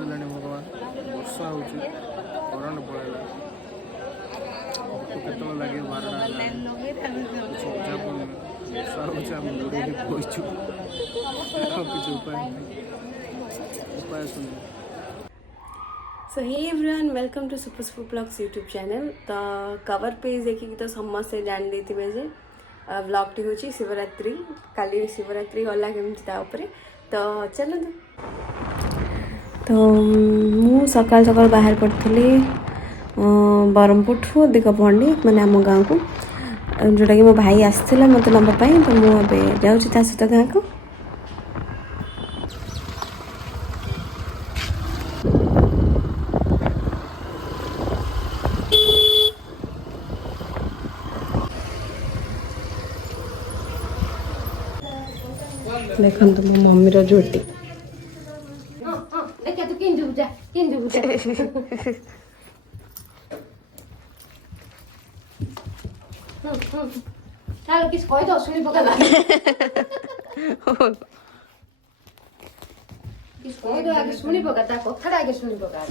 देलानी भगवान वर्षा हो करंट पड़ेगा केत लगे 12टा कुछ बुझा पड़े वर्षा हो बचु किसी उपाय सुन so hey everyone welcome to super super blogs YouTube channel. तो कवर पेज देखिए तो समस्ते जान देते जे ब्लॉग टी हूँ शिवरात्रि काली शिवरात्रि गला केमती ताऊपर तो चलते। तो मु सकाल सकाल बाहर पड़ी बरहमपुर ठू दिगपहंडी माने आम गाँव को जोटा कि मो भाई आसला मत नापाई तो मुझे जाऊँ सहित गाँव को। देखो मो मम्मी झोटी चलो किस कोई तो सुनी पकड़ ला किस कोई तो आगे सुनी पकड़ता को खड़ा आगे सुनी पकड़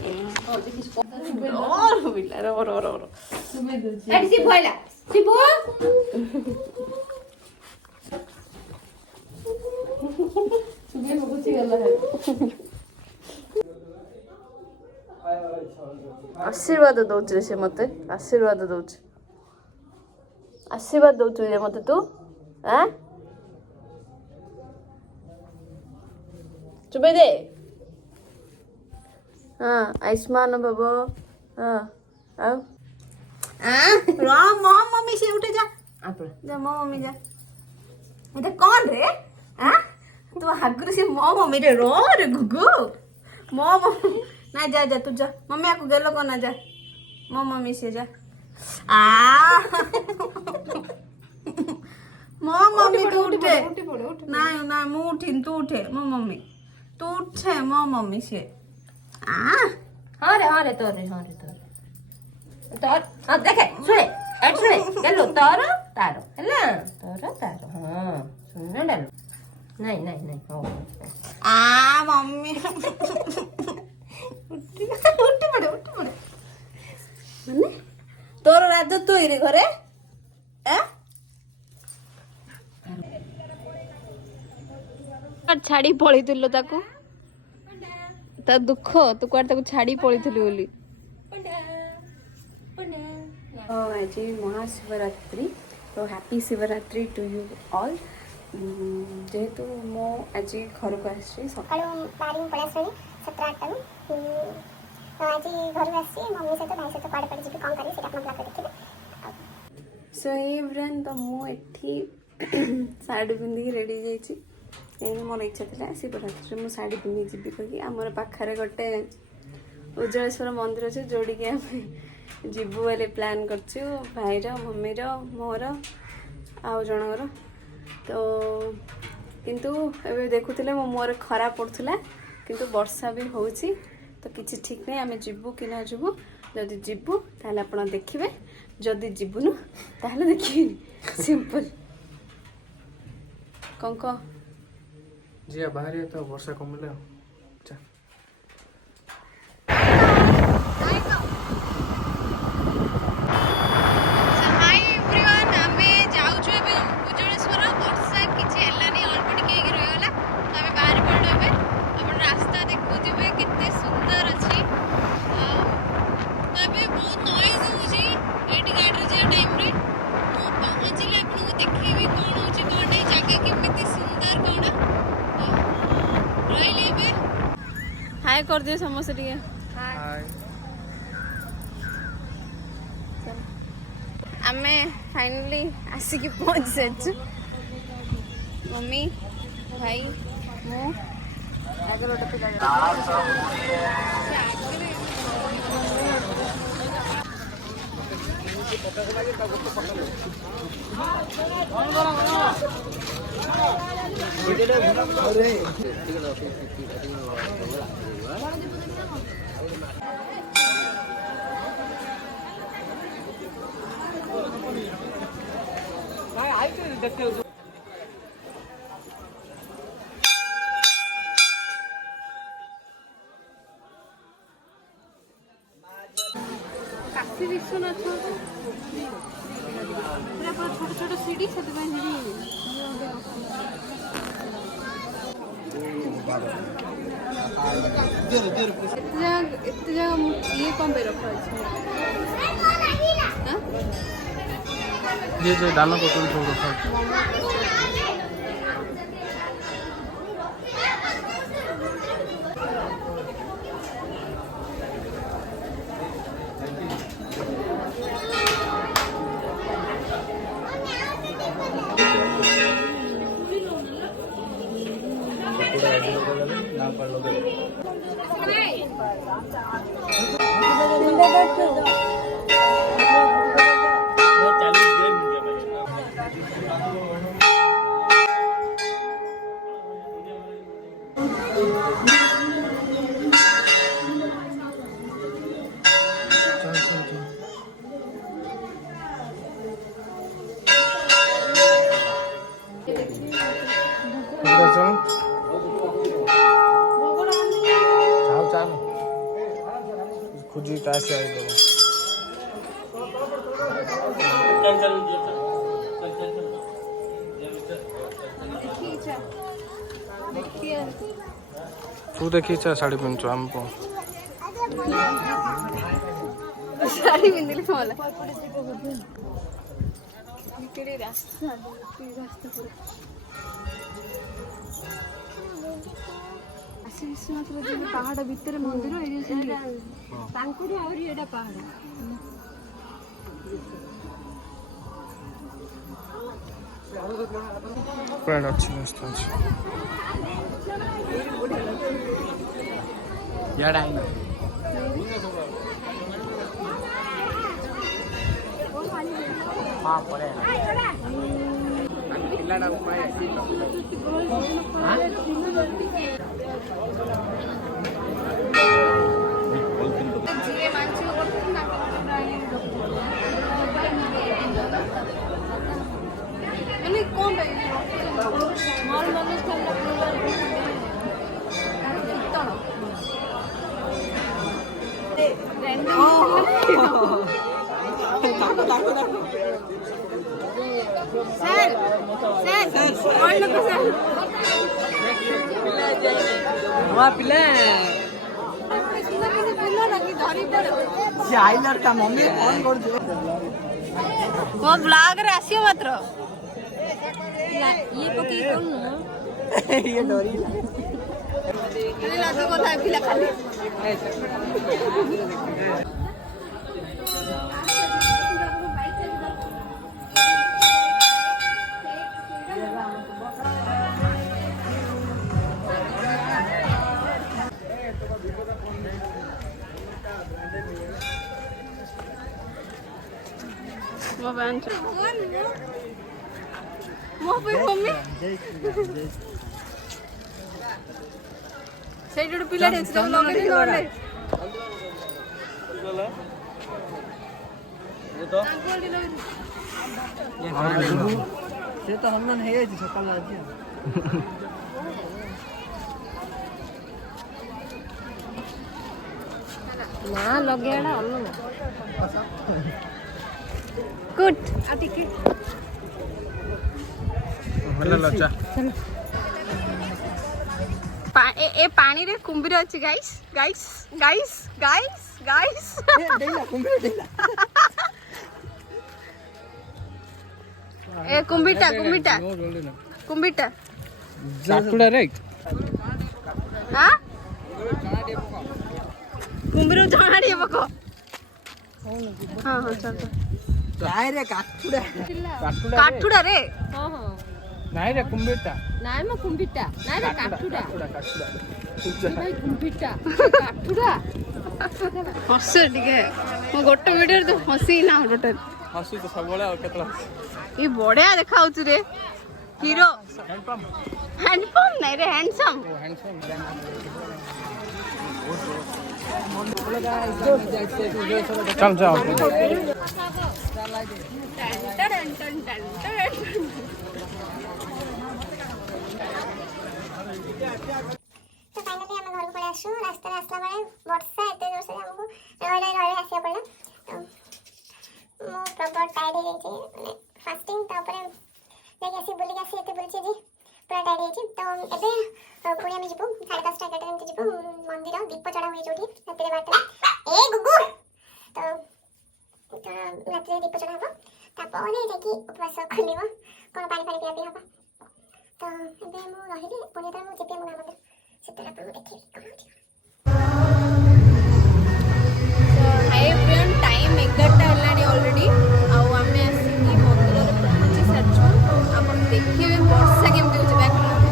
और किस को और बिला और एडी सी भइला सिपो सुबह को कुछ गला है आशीर्वाद दौच रे से मते आशीर्वाद दौच रे मते तू हाँ चुपे दे हाँ आयुष्मान बाबा हाँ आओ राम मॉम मम्मी से उठे जा जा मम्मी जा ये कौन रे हाँ तू आगुरी से मम्मी रे रो रे गुगु ना जा जा तू जा मम्मी आपको गेलो को ना जा मम्मी से जा मम्मी तू उठे ना ना मु उठिन तू उठे मम्मी तू उठे मम्मी से हाँ रे तो हाँ देखे सुने एट सुने गेलो तारो हाँ सुनने डालो नहीं हो मम्मी उठी पड़े माने तोर राज तो रे घरे छाड़ी पळीथिलु ताकू ता दुख तू कुआर ताकू छाड़ी पळीथिलु बोली आज महाशिवरात्रि तो happy Shivratri to you all. जेहेतु मो आज घर को आसी सकाळू बारी पळासणी 7-8 तो आज घर आसी मम्मी से तो भाई से तो पाड़ पड़ जी कौन करी से अपना ब्लॉग देखिबे। सो एवरीवन तो मो एठी साड़ी पिंदी रेडी जाइछि कहीं मोर इच्छा था शिवरात्रि मु साड़ी पिंदी जी कही आमर पाखे गोटे उज्जलेश्वर मंदिर अच्छे जोड़ी कि आम जीवु बोले प्लान करछु भाईर मम्मीर मोर आउ जनकर तो किंतु एबे देखुले मो मोर खरा पड़ुला किंतु वर्षा भी होउछि तो किछि ठीक नहीं आम जीवु कि ना जीवु जदि जीवु ताले आपण देखिबे जदि जीवुनु ताले देखिबे सिंपल कंको जी बाहर तो वर्षा कमिले हाय कर दिए समस्त टिके आमे फाइनली आसिक पहुंच सारी मम्मी भाई मु काशी विश्वनाथ पूरा छोट छोट सीढ़ी से एत जगह ये कम पे रखा ये दाना बोतल सब रखा खुजी कैसे आई तू देखी साड़ी पिंधु हमको साड़ी पिंधली मला पहाड़ भितर मंदिर पहाड़ प्राण अच्छी मस्त अच्छी यार आई ना हाँ पड़े पिल्लाड़ा उपाय ऐसी मम्मी वो ब्लॉग रे आसियो मात्र ये पके कोन ये डोरी खाली लाजो কথা পিলা খালি वो बेंच मो पे मम्मी से जोड़ पिला दे से लगे नोले ये तो से तो हनन हे जी सकाल आज ना लगेड़ा अल्लो गुड आ टिके मेला लचा ए पानी रे कुंभीर अछि guys guys guys guys guys देला कुंभीर देला ए कुंभीटा कुंभीटा कुंभीटा काटुडा रे हां कुंभीर जाडी बको हां हां चल काय रे काटुडा काटुडा रे हां हां नहीं रे कुंभीटा नाइ म कुंभीटा नाइ रे काटुडा भाई कुंभीटा काटुडा हस टिके मो गोटे वीडियो तो हसी ना टोटल हसु तो सब बळे केतला ये बढ़िया देखा रे हीरो हैंडपम्प नहीं रे हैंडसम चल जाओ तो फाइनली हम घर को पळे आसु रास्ता आसला बेले वर्षा एते जोर से हमको रही आसिया पड़ला तो ମୁଁ ପ୍ରବଳ ଟାୟାର୍ଡ ହେଇଯାଇଛି ମାନେ ଫାଷ୍ଟିଂ ତାପରେ ଯାଇକି ଆସି ବୁଲିକି ଆସି ଏତେ ବୁଲିଛି ଯେ ପୁରା ଟାୟାର୍ଡ ହେଇଯାଇଛି। ତ ଏବେ ପୁଣି ଆମେ ଯିବୁ 10:30 11ଟା ଏମିତି ଯିବୁ ମନ୍ଦିର ଦୀପ ଚଢ଼ା ହୁଏ ଯୋଉଠି ରାତିରେ 12ଟା ଏ ଗୁଗୁ ତ ରାତିରେ ଦୀପ ଚଢ଼ା ହବ ତାପରେ ଯାଇକି ଉପବାସ ଖୋଲିବ କ'ଣ ପାଣି ଫାଣି ପିଆ ପିଇ ହବ। ତ ଏବେ ମୁଁ ରହିବି ପୁଣି ଯେତେବେଳେ ମୁଁ ଯିବି ମୋ ଗାଁ ମନ୍ଦିର ସେତେବେଳେ ଆପଣଙ୍କୁ ଦେଖେଇବି କ'ଣ ହେଉଛି। ହାଇ ଫ୍ରେଣ୍ଡ ଟାଇମ୍ 11ଟା ହେଲାଣି ଅଲରେଡ଼ି ଆଉ ଆମେ ଆସିକି ମନ୍ଦିରରେ ପହଞ୍ଚି ସାରିଛୁ। ଆପଣ ଦେଖିବେ ବର୍ଷା କେମିତି ହେଉଛି ବ୍ୟାକଗ୍ରାଉଣ୍ଡ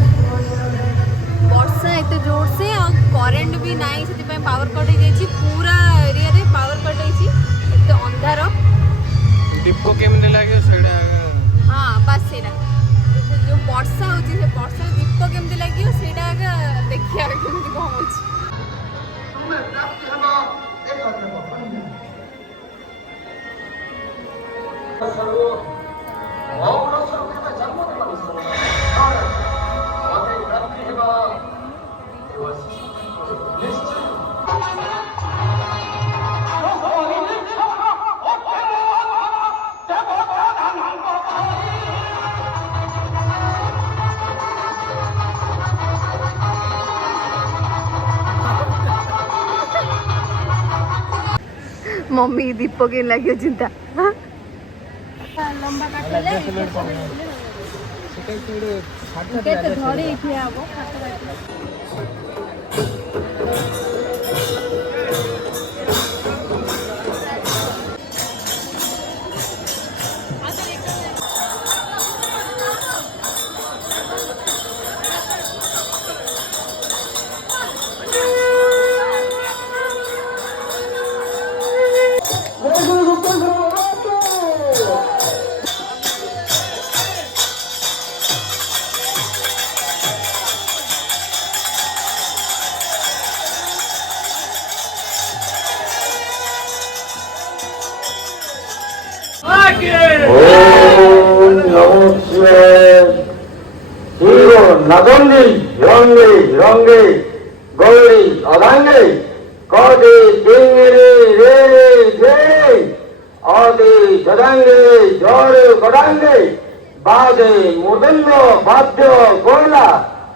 ବର୍ଷା ଏତେ ଜୋରସେ ଆଉ କରେଣ୍ଟ ବି ନାହିଁ ସେଥିପାଇଁ ପାୱାର କଟ୍ ହେଇଯାଇଛି ପୁରା ଏରିଆରେ ପାୱାର କଟ୍ ହେଇଛି ଏତେ ଅନ୍ଧାର। ଦୀପ କେମିତି ଲାଗିବ ସେଇଟା ହଁ ବାସ୍ ସେଇଟା ଯେଉଁ ବର୍ଷା ହେଉଛି ସେ ବର୍ଷାରେ ଦୀପ କେମିତି ଲାଗିବ ସେଇଟା ଆଗ ଦେଖିବା କେମିତି କ'ଣ ହେଉଛି। मम्मी दीप के लगे चिंता लंबा काटले केते धड़ी ठिया हबो नगंगी रंगे रंगे गौरी अदांगे कदे टिंगरे रे रे आदे जदांगे जड़ गदांगे बादे मुदंग वाद्य गोला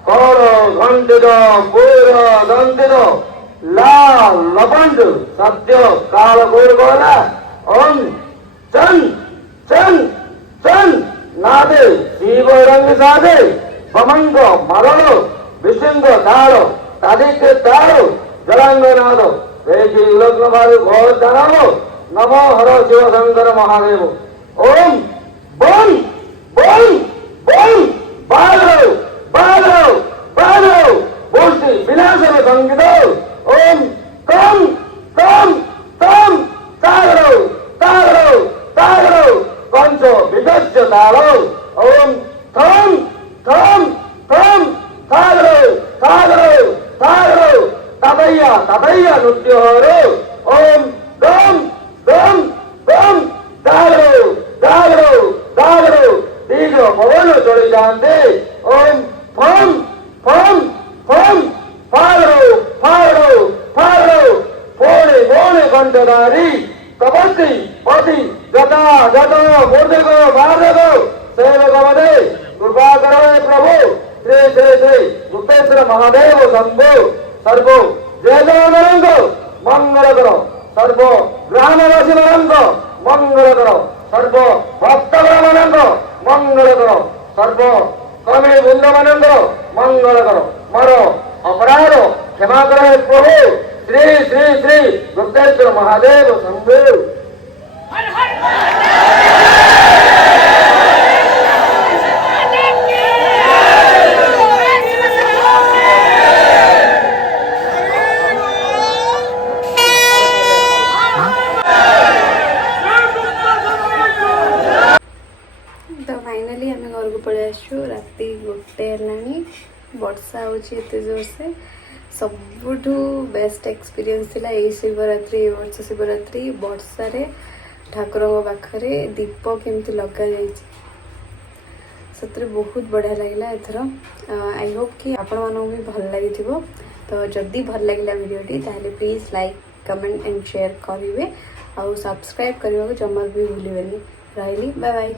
कर घंटिद पूर दंतिद ला लबंड सत्य काल गोर गोला ओम चन चन चन नादे शिव रंग सादे बमंग मरो विशंग दाड़ो तादिक दाड़ो जलांग नादो वेदी उलग्न बारु घोर दानवो नमो हर शिव शंकर महादेव ओम बम बम बम बालो बालो बालो बोलती विनाशर संगीत ओम कम कम कम तागरो तागरो तागरो पंचो विगस्य तालो ओम थम थम थम तागरो तागरो तागरो तदैया तदैया नृत्य हरो ओम दम दम दम तागरो तागरो तागरो दीर्घ पवन चले जानते ओम फम फम फम फागरो फागरो फागरो फोड़े फोड़े कंठधारी कबड्डी पति जता जता मोर्देगो मार्देगो सेवक मदे कृपा करो प्रभु श्री श्री श्री गुप्तेश्वर महादेव शंभो सर्वो जय जवानरंग मंगल करो सर्वो ग्रामवासी मनंग मंगल करो सर्वो भक्त मनंग मंगल करो सर्वो कमे वृंद मनंग मंगल करो मरो अपराध क्षमा करो प्रभु श्री श्री श्री गुप्तेश्वर महादेव शंभो तो फाइनाली आम घर को पलि आसु राति 1 है वर्षा होते जोर से सबुठ बेस्ट एक्सपीरियंस थिला ए शिवरात्रि ए वर्ष शिवरात्रि वर्षा रे ठाकुर पाखरे दीप केमती लगा सतरे बहुत बढ़िया लगे एथर आई होप कि आपण मानू भी भल लगी तो जदि भल लगे वीडियोटी ताहले please like comment and share करेंगे आउ सब्सक्राइब करने को जमा भी भूल रही। Bye bye.